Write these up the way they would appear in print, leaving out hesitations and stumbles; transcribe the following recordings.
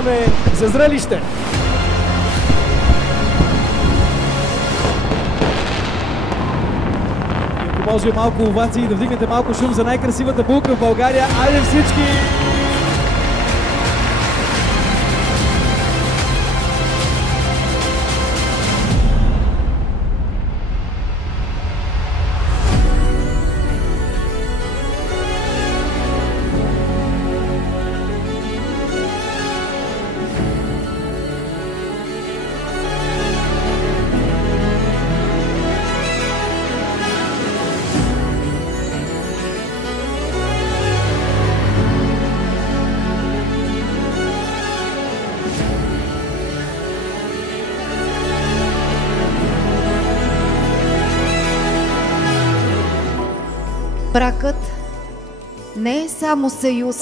време за зрелище. И ако може малко овации да вдигнете малко шум за най-красивата булка в България. Айде всички! Бракът не е само съюз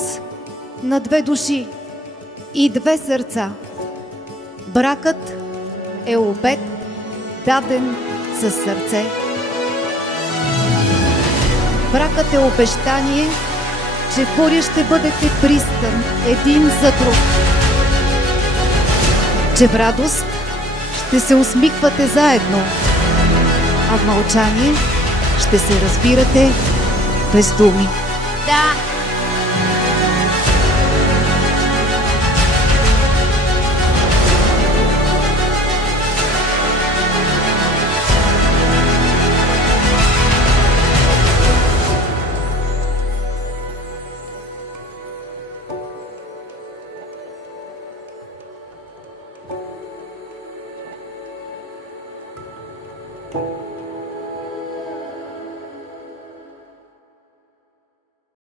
на две души и две сърца. Бракът е обет, даден със сърце. Бракът е обещание, че в буря ще бъдете пристан един за друг. Че в радост ще се усмихвате заедно, а в мълчание ще се разбирате без думи. Да,